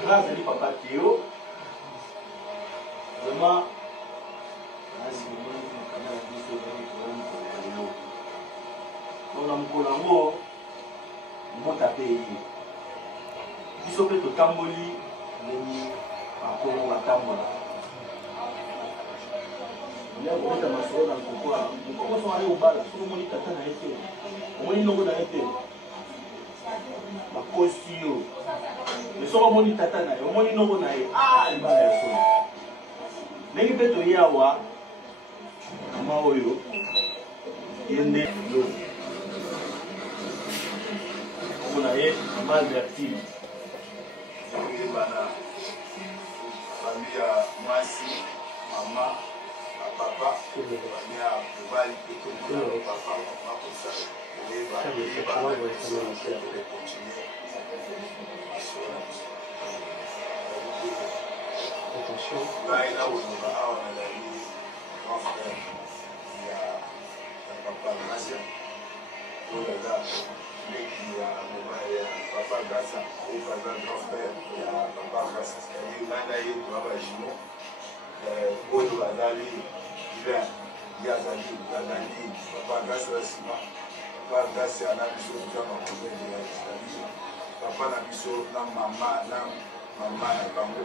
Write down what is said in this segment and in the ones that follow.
Grâce à papa Théo, vraiment, on a un colango, on a payé. Il faut que tu tamboli, on a tambola. On a un masoro dans le coco. On commence à aller au bal, sur le moni katana été. On moni non na été. Ma costio. Le soro moni katana, on moni non na été. Ah, il va la solo. Nengi peto yawa. Maoyo. Yende lo. On a eu mal vertige. Famille Mwasi, maman, papa, papa Gassa, au grand frère, papa Gassa, Bodo Adali, Ivan, Yazali, Adali, papa Gassa Sima, papa Gassa Anabiso, papa Nabiso, maman, maman, Bango,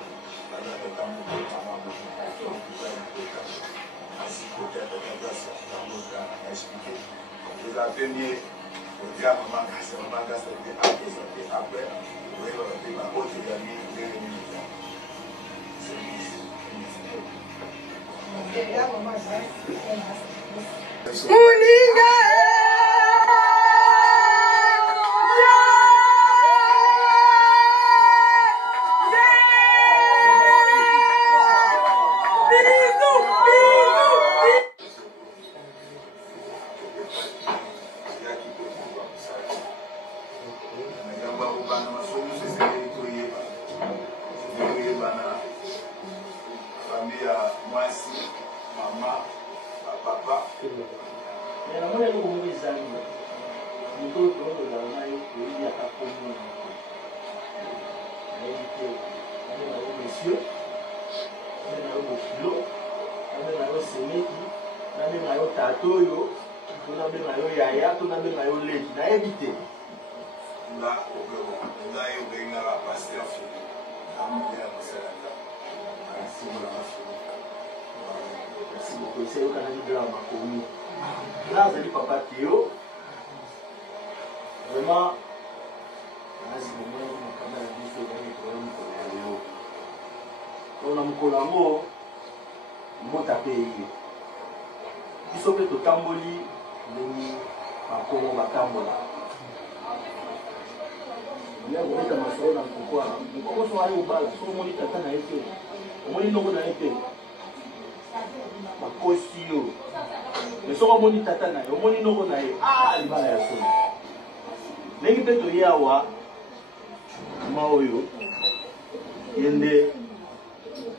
ainsi peut-être Gassa, expliqué. Les premiers. Dia maman Gassa après, vous voyez ma haute amie, Mwasi, maman, papa. Mais la moyenne où on est allé, nous autres, on a eu il y a pas de problème. On a eu monsieur, on a eu kilo, on a eu semeki, on a eu tatoyo, on a eu yaya, on a eu leki. On a évité. On a eu la pasteur. Merci beaucoup. C'est le canal de la Macomie. Grâce à papa Théo, vraiment, on a un colango, on a payé. Il faut que tu tamboli, on a tambola. On a un masoro dans le coco. On commence à aller au bal, sur le moni katana été. On moni non na été. Ma costio. Le soro moni katana, on moni non na été. Ah, il va la solo. Nengi peto yawa. Maoyo. Yende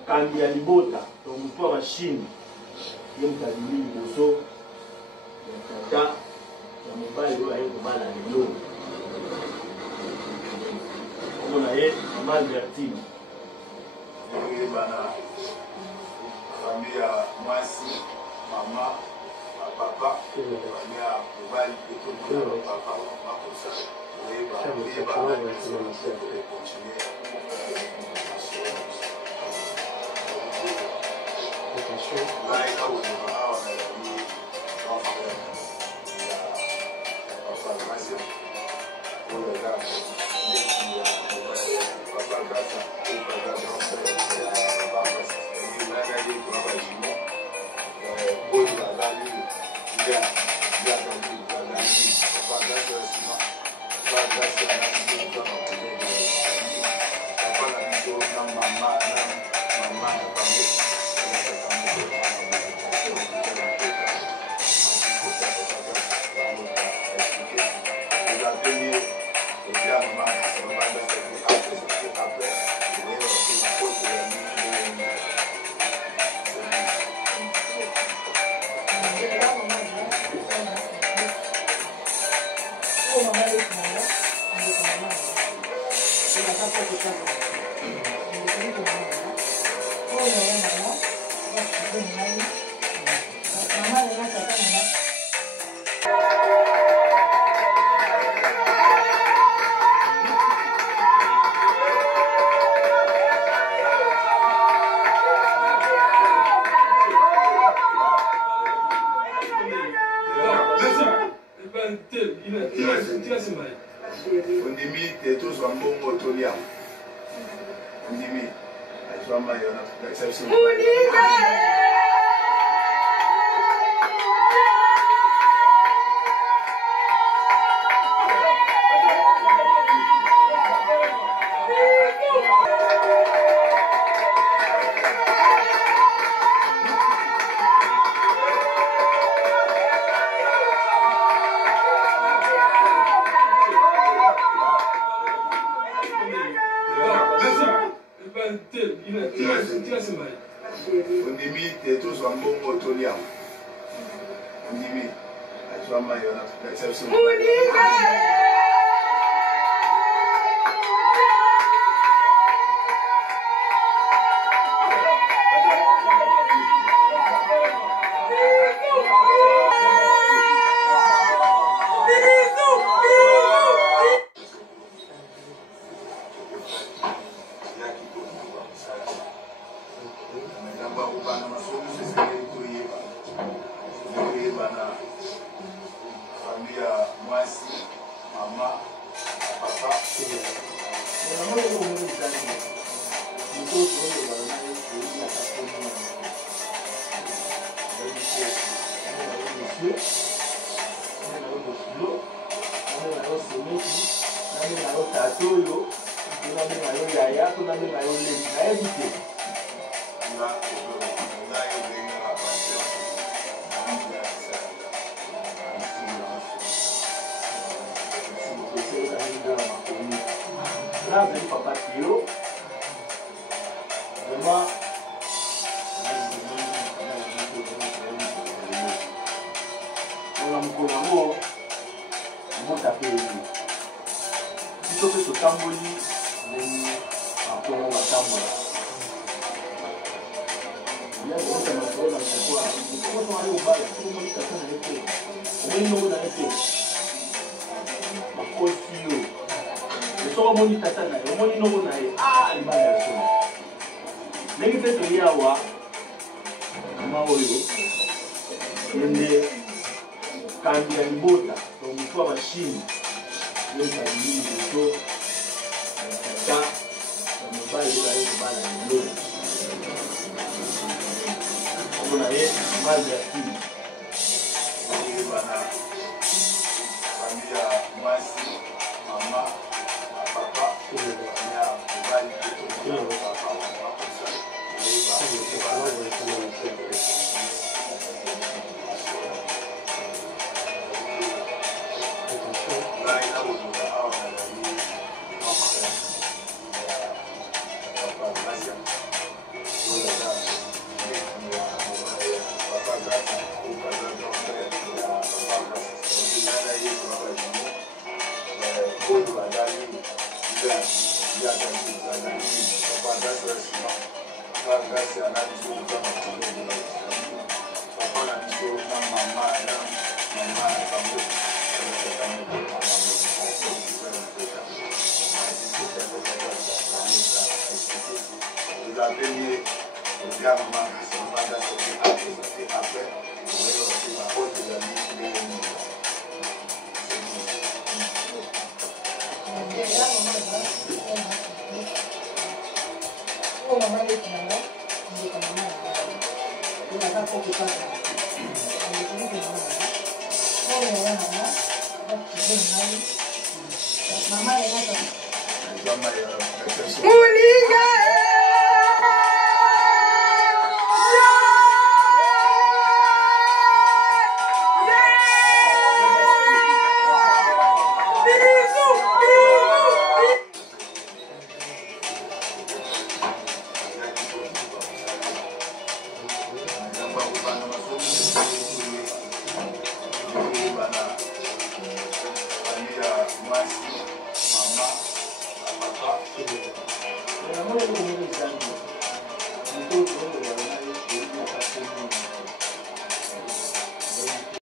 kambi ya libota. Donc mutu wa machine. Yemka lili boso. Tata. Ya mobile yo ayo kubala lilo. On a eu mal vertige. Famille Mwasi, maman, papa, papa, la première, Muliga!